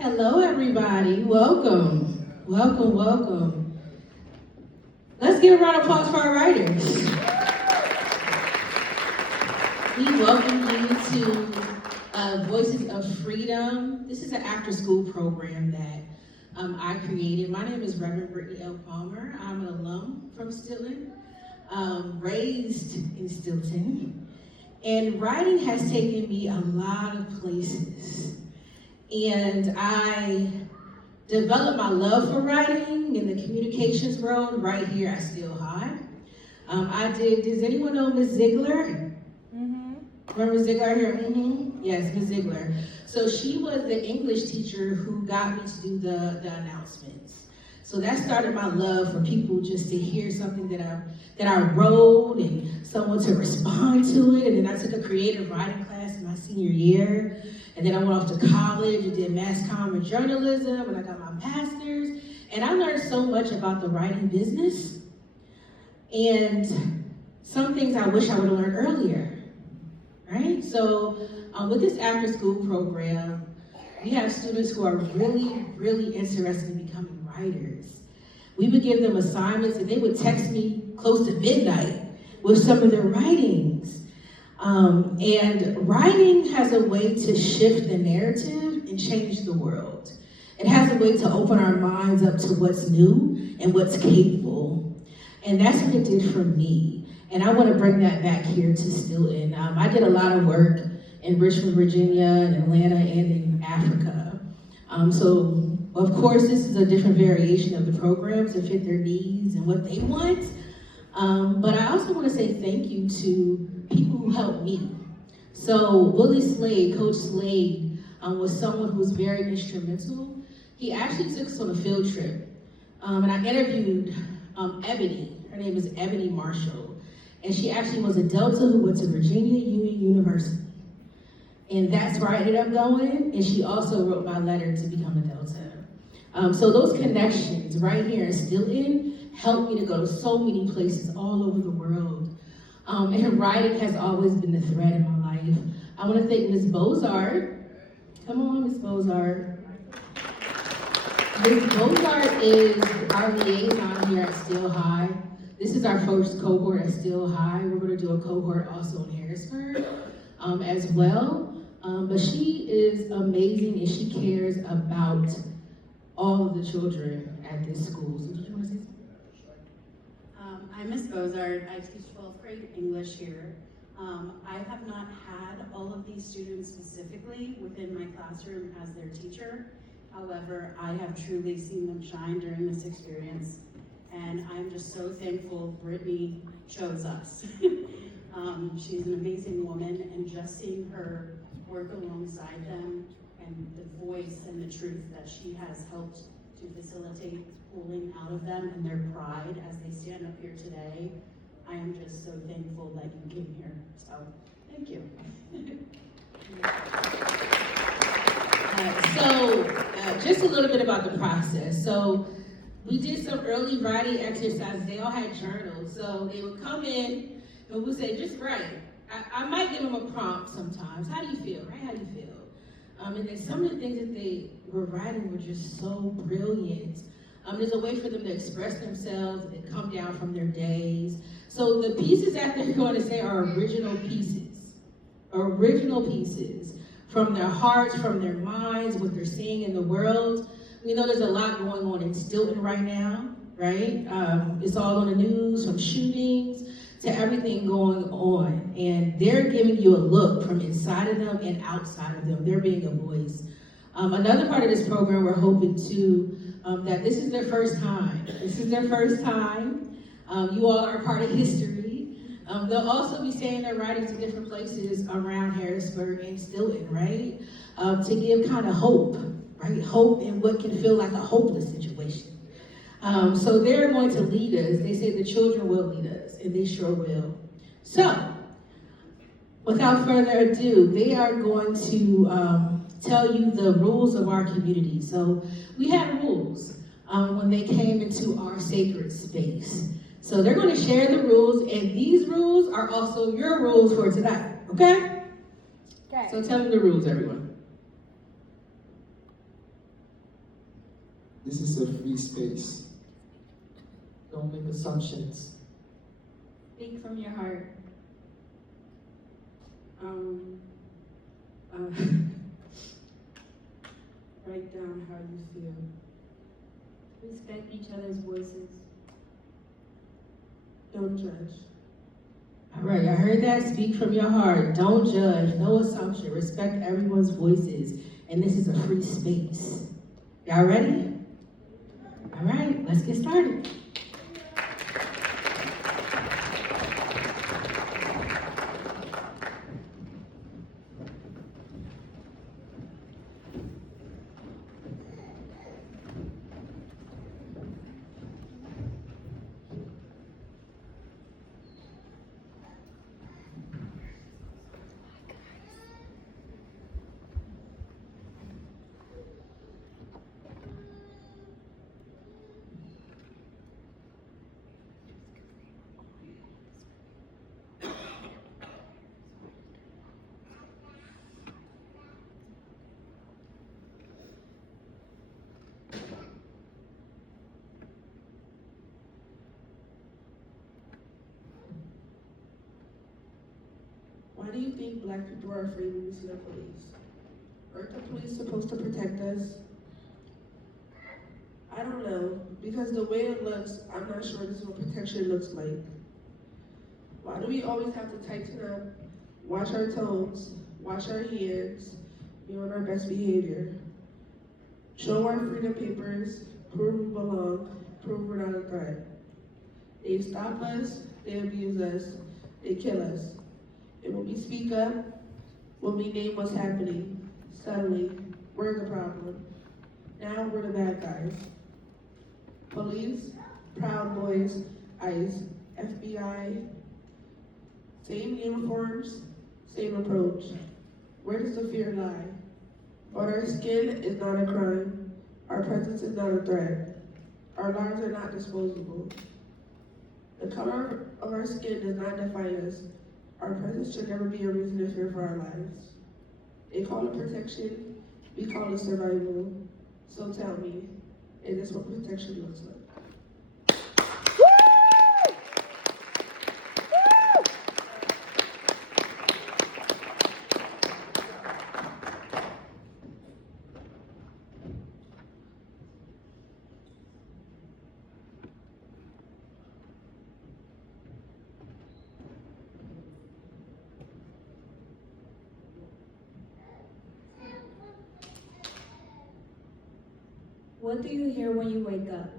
Hello, everybody. Welcome. Welcome, welcome. Let's give a round of applause for our writers. We welcome you to Voices of Freedom. This is an after-school program that I created. My name is Reverend Brittany L. Palmer. I'm an alum from Steelton, raised in Steelton. And writing has taken me a lot of places. And I developed my love for writing in the communications world right here at Still High. Does anyone know Ms. Ziegler? Mm-hmm. Remember Ziegler here? Mm-hmm. Yes, Ms. Ziegler. So she was the English teacher who got me to do the announcements. So that started my love for people just to hear something that I wrote and someone to respond to it. And then I took a creative writing class in my senior year. And then I went off to college and did mass comm and journalism, and I got my master's. And I learned so much about the writing business. And some things I wish I would have learned earlier, right? So with this after school program, we have students who are really, really interested in becoming writers. We would give them assignments and they would text me close to midnight with some of their writings. And writing has a way to shift the narrative and change the world. It has a way to open our minds up to what's new and what's capable. And that's what it did for me. And I want to bring that back here to Steelton. I did a lot of work in Richmond, Virginia, and Atlanta, and in Africa. So, of course, this is a different variation of the program to fit their needs and what they want. But I also want to say thank you to people who helped me. So Willie Slade, Coach Slade, was someone who was very instrumental. He actually took us on a field trip. And I interviewed Ebony. Her name is Ebony Marshall. And she actually was a Delta who went to Virginia Union University. And that's where I ended up going. And she also wrote my letter to become a Delta. So those connections right here in Steelton helped me to go to so many places all over the world. And writing has always been the thread in my life. I want to thank Ms. Bozart. Come on, Ms. Bozart. Ms. Bozart is our liaison here at Still High. This is our first cohort at Still High. We're going to do a cohort also in Harrisburg as well. But she is amazing and she cares about all of the children at this school. So did you want to say something? I'm Miss Bozart. I teach 12th grade English here. I have not had all of these students specifically within my classroom as their teacher. However, I have truly seen them shine during this experience. And I'm just so thankful Brittany chose us. She's an amazing woman, and just seeing her work alongside them and the voice and the truth that she has helped to facilitate pulling out of them and their pride as they stand up here today. I am just so thankful that you came here. So, thank you. Just a little bit about the process. So, we did some early writing exercises. They all had journals. So, they would come in and we'd say, just write. I might give them a prompt sometimes. How do you feel, right? How do you feel? And then some of the things that they were writing were just so brilliant. There's a way for them to express themselves and come down from their days. So the pieces that they're going to say are original pieces from their hearts, from their minds, what they're seeing in the world. We know there's a lot going on in Steelton right now, right? It's all on the news, from shootings to everything going on. And they're giving you a look from inside of them and outside of them. They're being a voice. Another part of this program, we're hoping to, that this is their first time. You all are part of history. They'll also be saying their writing to different places around Harrisburg and Steelton, right? To give kind of hope, right? Hope in what can feel like a hopeless situation. So they're going to lead us. They say the children will lead us, and they sure will. So, without further ado, they are going to tell you the rules of our community. So we had rules when they came into our sacred space. So they're going to share the rules, and these rules are also your rules for tonight, okay? Okay. So tell them the rules, everyone. This is a free space. Don't make assumptions. Speak from your heart. Write down how you feel. Respect each other's voices. Don't judge. All right, I heard that. Speak from your heart. Don't judge. No assumption. Respect everyone's voices. And this is a free space. Y'all ready? All right, let's get started. Why do you think Black people are afraid when we see the police? Aren't the police supposed to protect us? I don't know, because the way it looks, I'm not sure this is what protection looks like. Why do we always have to tighten up, watch our tones, wash our hands, be on our best behavior? Show our freedom papers, prove we belong, prove we're not a threat. They stop us, they abuse us, they kill us. And when we speak up, when we name what's happening, suddenly, we're the problem. Now we're the bad guys. Police, Proud Boys, ICE, FBI, same uniforms, same approach. Where does the fear lie? But our skin is not a crime. Our presence is not a threat. Our lives are not disposable. The color of our skin does not define us. Our presence should never be a reason to fear for our lives. They call it protection, we call it survival. So tell me, is this what protection looks like? What do you hear when you wake up?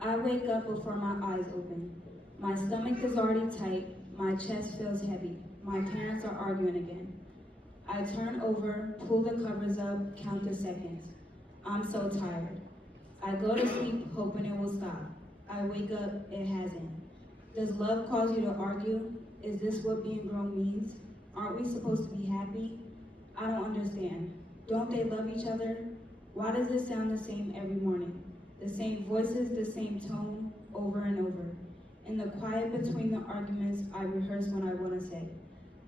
I wake up before my eyes open. My stomach is already tight. My chest feels heavy. My parents are arguing again. I turn over, pull the covers up, count the seconds. I'm so tired. I go to sleep hoping it will stop. I wake up, it hasn't. Does love cause you to argue? Is this what being grown means? Aren't we supposed to be happy? I don't understand. Don't they love each other? Why does it sound the same every morning? The same voices, the same tone, over and over. In the quiet between the arguments, I rehearse what I want to say.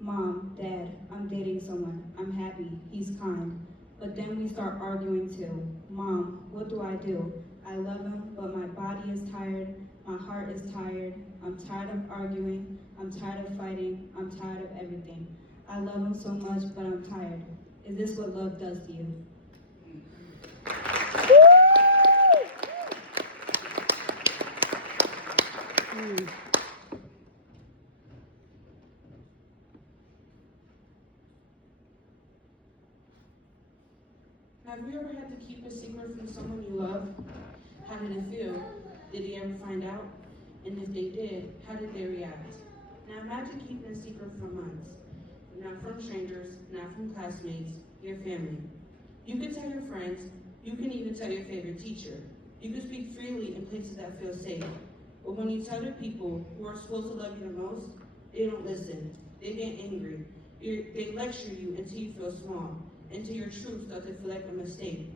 Mom, Dad, I'm dating someone. I'm happy. He's kind. But then we start arguing too. Mom, what do? I love him, but my body is tired. My heart is tired. I'm tired of arguing. I'm tired of fighting. I'm tired of everything. I love him so much, but I'm tired. Is this what love does to you? Have you ever had to keep a secret from someone you love? How did it feel? Did he ever find out? And if they did, how did they react? Now imagine keeping a secret from months. Not from strangers, not from classmates, your family. You can tell your friends, you can even tell your favorite teacher. You can speak freely in places that feel safe. But when you tell the people who are supposed to love you the most, they don't listen. They get angry. They lecture you until you feel small, until your truth starts to feel like a mistake.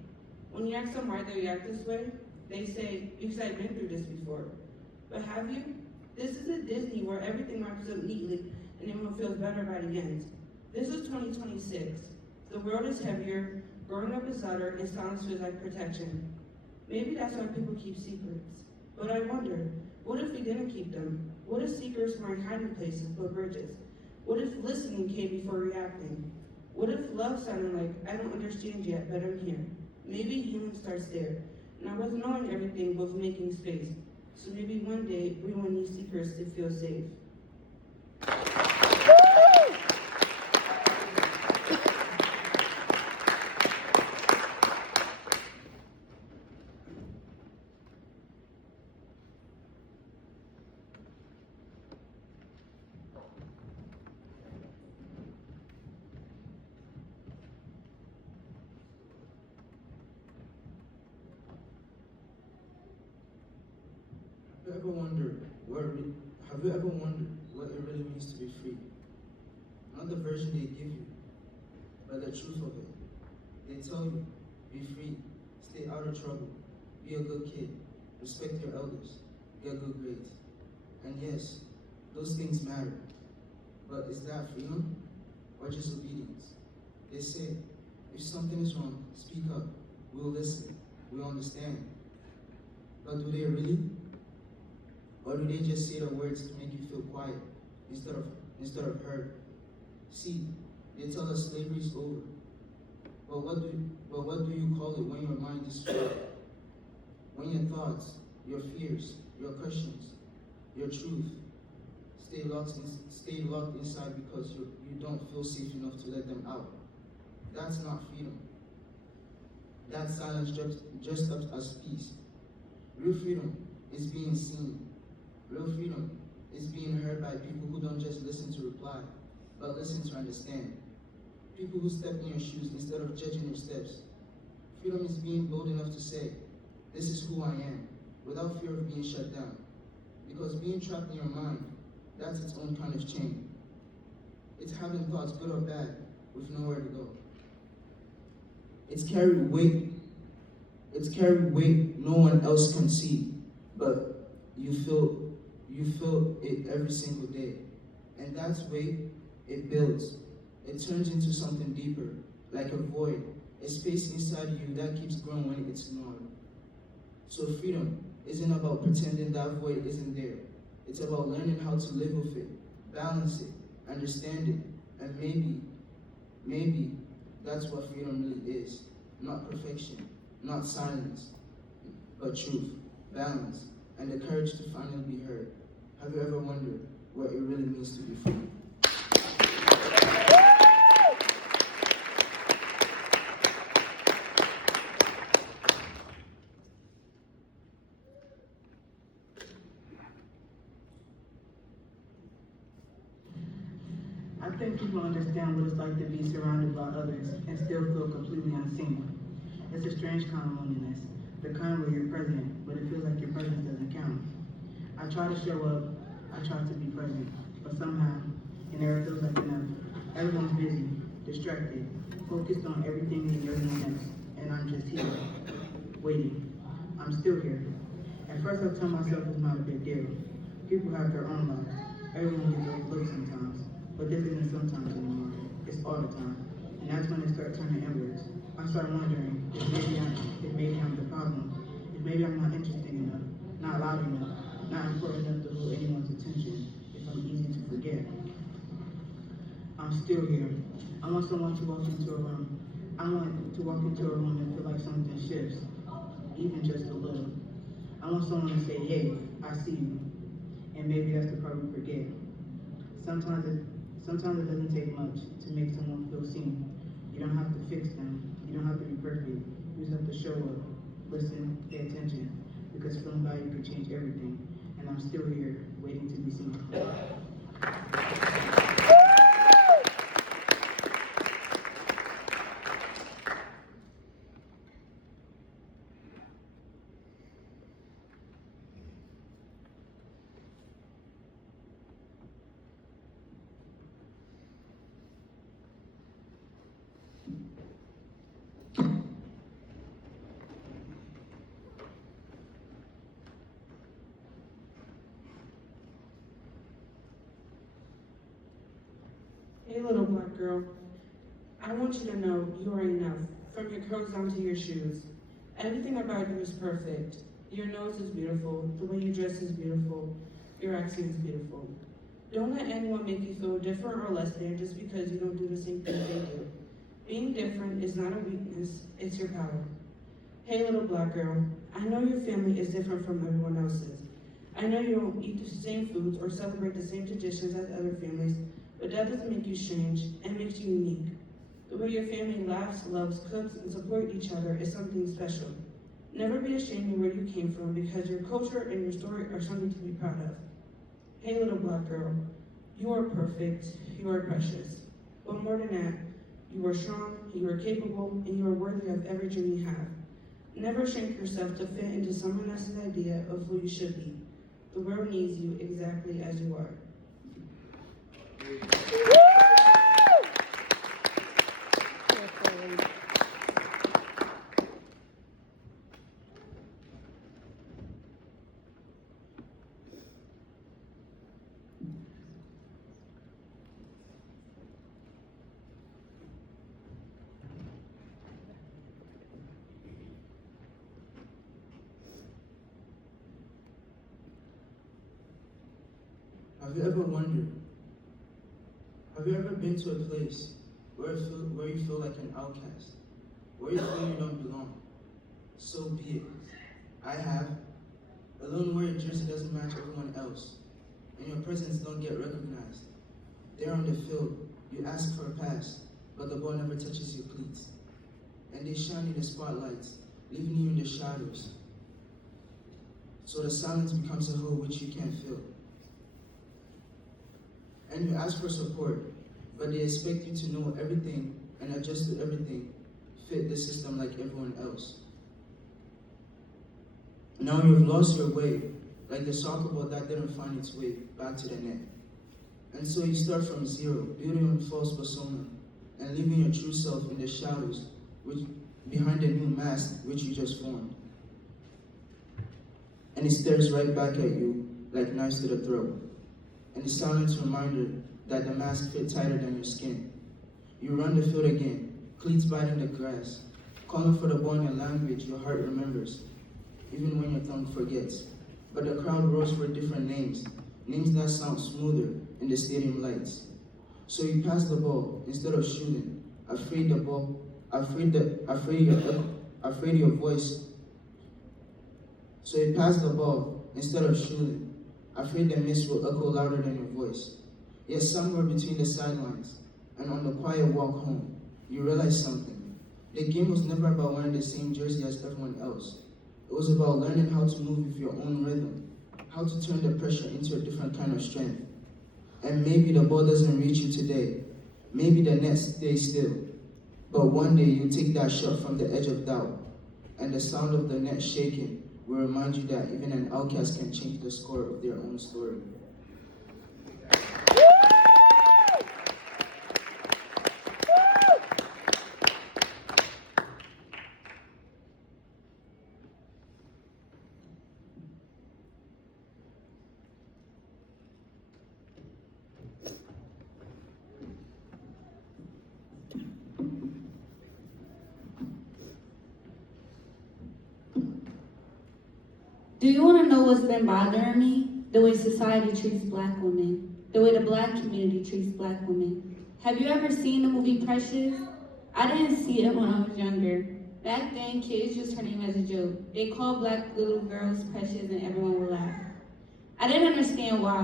When you ask them why they react this way, they say, because I've been through this before. But have you? This isn't Disney where everything wraps up neatly and everyone feels better by the end. This is 2026. The world is heavier, growing up is harder, and silence feels like protection. Maybe that's why people keep secrets. But I wonder, what if we didn't keep them? What if secrets weren't hiding places but bridges? What if listening came before reacting? What if love sounded like, I don't understand yet, but I'm here? Maybe healing starts there, not with knowing everything, but with making space. So maybe one day, everyone needs secrets to feel safe. Have you ever wondered what it really means to be free? Not the version they give you, but the truth of it. They tell you, be free, stay out of trouble, be a good kid, respect your elders, get good grades. And yes, those things matter. But is that freedom or just obedience? They say, if something is wrong, speak up. We'll listen. We'll understand. But do they really? Or do they just say the words to make you feel quiet instead of heard? See, they tell us slavery is over. But what do you call it when your mind is free? When your thoughts, your fears, your questions, your truth stay locked inside because you don't feel safe enough to let them out. That's not freedom. That silence dressed up as peace. Real freedom is being seen. Real freedom is being heard by people who don't just listen to reply, but listen to understand. People who step in your shoes instead of judging your steps. Freedom is being bold enough to say, this is who I am, without fear of being shut down. Because being trapped in your mind, that's its own kind of chain. It's having thoughts, good or bad, with nowhere to go. It's carrying weight no one else can see, but you feel it every single day. And that's weight, it builds. It turns into something deeper, like a void, a space inside you that keeps growing when it's ignored. So freedom isn't about pretending that void isn't there. It's about learning how to live with it, balance it, understand it, and maybe that's what freedom really is. Not perfection, not silence, but truth, balance, and the courage to finally be heard. Have you ever wondered what it really means to be free? I think people understand what it's like to be surrounded by others and still feel completely unseen. It's a strange kind of loneliness, the kind where you're present, but it feels like your presence doesn't count. I try to show up, I try to be present, but somehow, it never feels like enough. Everyone's busy, distracted, focused on everything and everyone else, and I'm just here, waiting. I'm still here. At first I tell myself it's not a big deal. People have their own lives. Everyone gets overlooked sometimes. But this isn't sometimes anymore. It's all the time. And that's when it starts turning inwards. I start wondering if maybe I'm the problem. If maybe I'm not interesting enough, not loud enough, not important enough to hold anyone's attention, if I'm easy to forget. I'm still here. I want someone to walk into a room. I want to walk into a room and feel like something shifts, even just a little. I want someone to say, hey, I see you. And maybe that's the part we forget. Sometimes it doesn't take much to make someone feel seen. You don't have to fix them. You don't have to be perfect. You just have to show up, listen, pay attention, because feeling value could change everything. And I'm still here, waiting to be seen. Hey little black girl, I want you to know you are enough, from your curls down to your shoes. Everything about you is perfect. Your nose is beautiful, the way you dress is beautiful, your accent is beautiful. Don't let anyone make you feel different or less than just because you don't do the same thing they do. Being different is not a weakness, it's your power. Hey little black girl, I know your family is different from everyone else's. I know you don't eat the same foods or celebrate the same traditions as other families, but that doesn't make you strange, it makes you unique. The way your family laughs, loves, cooks, and supports each other is something special. Never be ashamed of where you came from because your culture and your story are something to be proud of. Hey little black girl, you are perfect, you are precious. But more than that, you are strong, you are capable, and you are worthy of every dream you have. Never shrink yourself to fit into someone else's idea of who you should be. The world needs you exactly as you are. Have you ever wondered? Have you ever been to a place where you feel like an outcast? Where you feel you don't belong? So be it. I have. Alone where your jersey doesn't match everyone else, and your presence don't get recognized. There on the field, you ask for a pass, but the ball never touches your cleats. And they shine in the spotlights, leaving you in the shadows. So the silence becomes a hole which you can't fill. And you ask for support, but they expect you to know everything and adjust to everything, fit the system like everyone else. Now you've lost your way, like the soccer ball that didn't find its way back to the net. And so you start from zero, building on false persona, and leaving your true self in the shadows, which behind the new mask which you just formed. And it stares right back at you like knives to the throat. And the silent reminder that the mask fit tighter than your skin. You run the field again, cleats biting the grass, calling for the ball in a language your heart remembers, even when your tongue forgets. But the crowd roars for different names, names that sound smoother in the stadium lights. So you pass the ball instead of shooting, afraid your voice. So you pass the ball instead of shooting, afraid the miss will echo louder than your voice. Yet somewhere between the sidelines and on the quiet walk home, you realize something. The game was never about wearing the same jersey as everyone else. It was about learning how to move with your own rhythm, how to turn the pressure into a different kind of strength. And maybe the ball doesn't reach you today. Maybe the net stays still. But one day you take that shot from the edge of doubt, and the sound of the net shaking will remind you that even an outcast can change the score of their own story. Do you want to know what's been bothering me? The way society treats black women. The way the black community treats black women. Have you ever seen the movie Precious? I didn't see it when I was younger. Back then, kids used her name as a joke. They called black little girls Precious and everyone would laugh. I didn't understand why.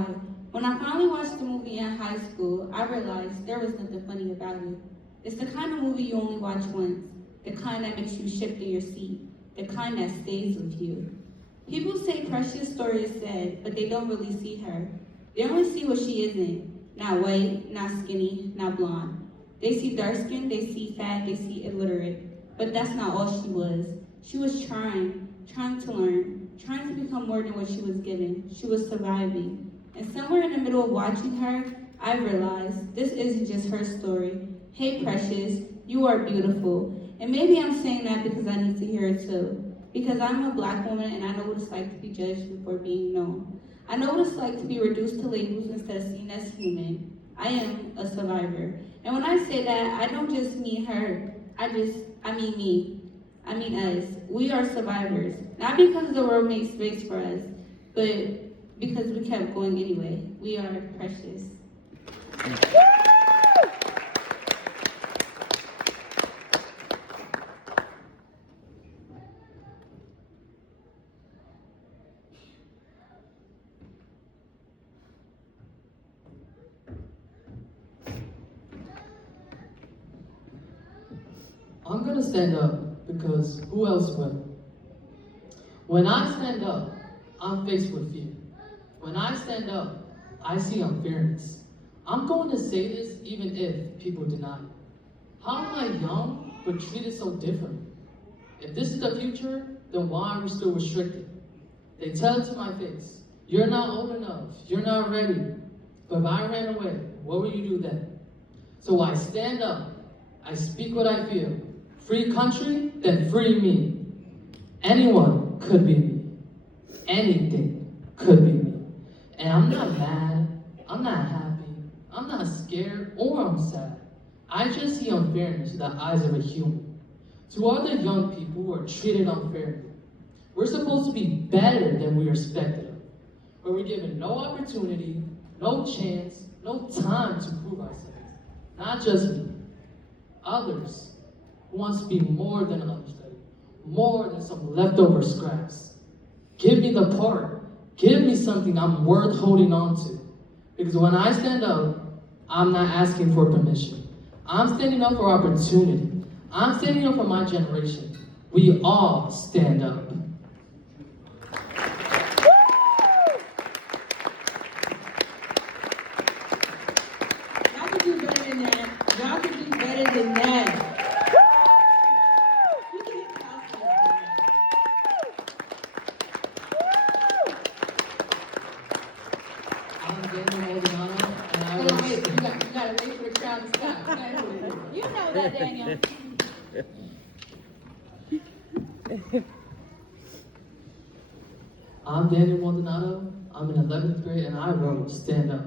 When I finally watched the movie in high school, I realized there was nothing funny about it. It's the kind of movie you only watch once. The kind that makes you shift in your seat. The kind that stays with you. People say Precious' story is sad, but they don't really see her. They only see what she isn't. Not white, not skinny, not blonde. They see dark skin, they see fat, they see illiterate. But that's not all she was. She was trying to learn, trying to become more than what she was given. She was surviving. And somewhere in the middle of watching her, I realized this isn't just her story. Hey Precious, you are beautiful. And maybe I'm saying that because I need to hear it too. Because I'm a black woman and I know what it's like to be judged before being known. I know what it's like to be reduced to labels instead of seen as human. I am a survivor. And when I say that, I don't just mean her. I mean me. us, we are survivors. Not because the world made space for us, but because we kept going anyway. We are precious. I'm gonna stand up because who else will? When I stand up, I'm faced with fear. When I stand up, I see unfairness. I'm going to say this even if people deny it. How am I young but treated so differently? If this is the future, then why are we still restricted? They tell it to my face. You're not old enough. You're not ready. But if I ran away, what would you do then? So I stand up. I speak what I feel. Free country, then free me. Anyone could be me. Anything could be me. And I'm not mad. I'm not happy. I'm not scared or I'm sad. I just see unfairness in the eyes of a human. To other young people who are treated unfairly, we're supposed to be better than we are expected of. But we're given no opportunity, no chance, no time to prove ourselves. Not just me. Others who wants to be more than an understudy, more than some leftover scraps. Give me the part. Give me something I'm worth holding on to. Because when I stand up, I'm not asking for permission. I'm standing up for opportunity. I'm standing up for my generation. We all stand up. Y'all can do better than that. Y'all can do better than that. You can hit the house for I'm Daniel Maldonado, and I that. was... Wait, you gotta wait for the crowd to stop. You know that, Daniel. I'm Daniel Maldonado. I'm in 11th grade, and I wrote Stand Up.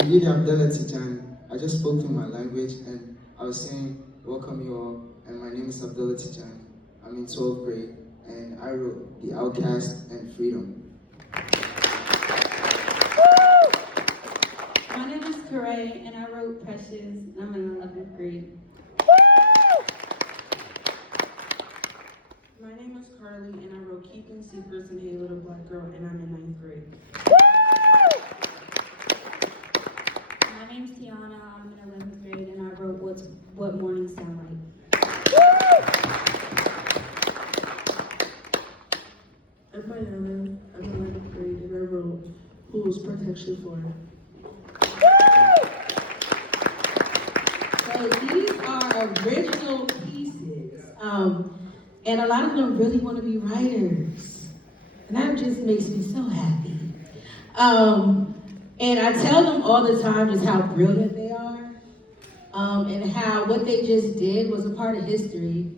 Indeed, Abdullah Tijani. I just spoke in my language and I was saying, welcome you all, and my name is Abdullah Tijani. I'm in 12th grade and I wrote The Outcast and Freedom. My name is Karay, and I wrote Precious, and I'm in 11th grade. My name is Carly, and I wrote Keeping Secrets and Hey Little Black Girl, and I'm in 9th grade. My name's Tiana, I'm in 11th grade, and I wrote What Mornings Sound Like. I'm Mayana, I'm in 11th grade, and I wrote Who's Protection For? So these are original pieces. And a lot of them really want to be writers. And that just makes me so happy. And I tell them all the time just how brilliant they are. And how what they just did was a part of history.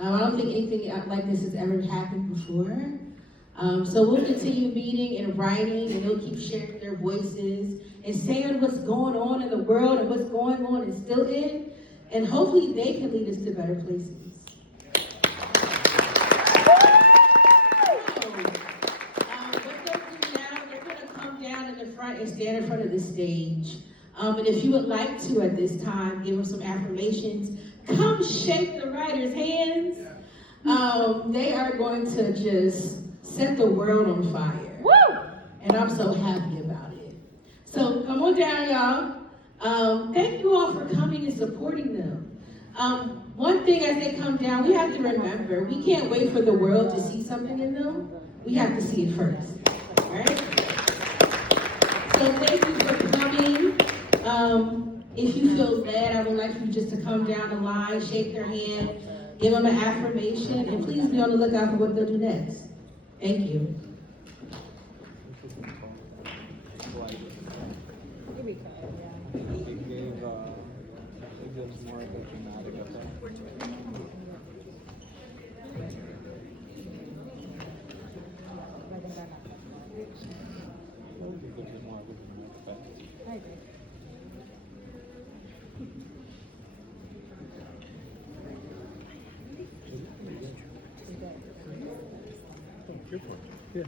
I don't think anything like this has ever happened before. So we'll continue meeting and writing, and they'll keep sharing their voices and saying what's going on in the world and what's going on and still in. And hopefully they can lead us to better places. And stand in front of the stage. And if you would like to at this time, give them some affirmations. Come shake the writer's hands. They are going to just set the world on fire. Woo! And I'm so happy about it. So come on down, y'all. Thank you all for coming and supporting them. One thing as they come down, we have to remember, we can't wait for the world to see something in them. We have to see it first. All right? So thank you for coming. If you feel bad, I would like you just to come down the line, shake their hand, give them an affirmation, and please be on the lookout for what they'll do next. Thank you. Yeah.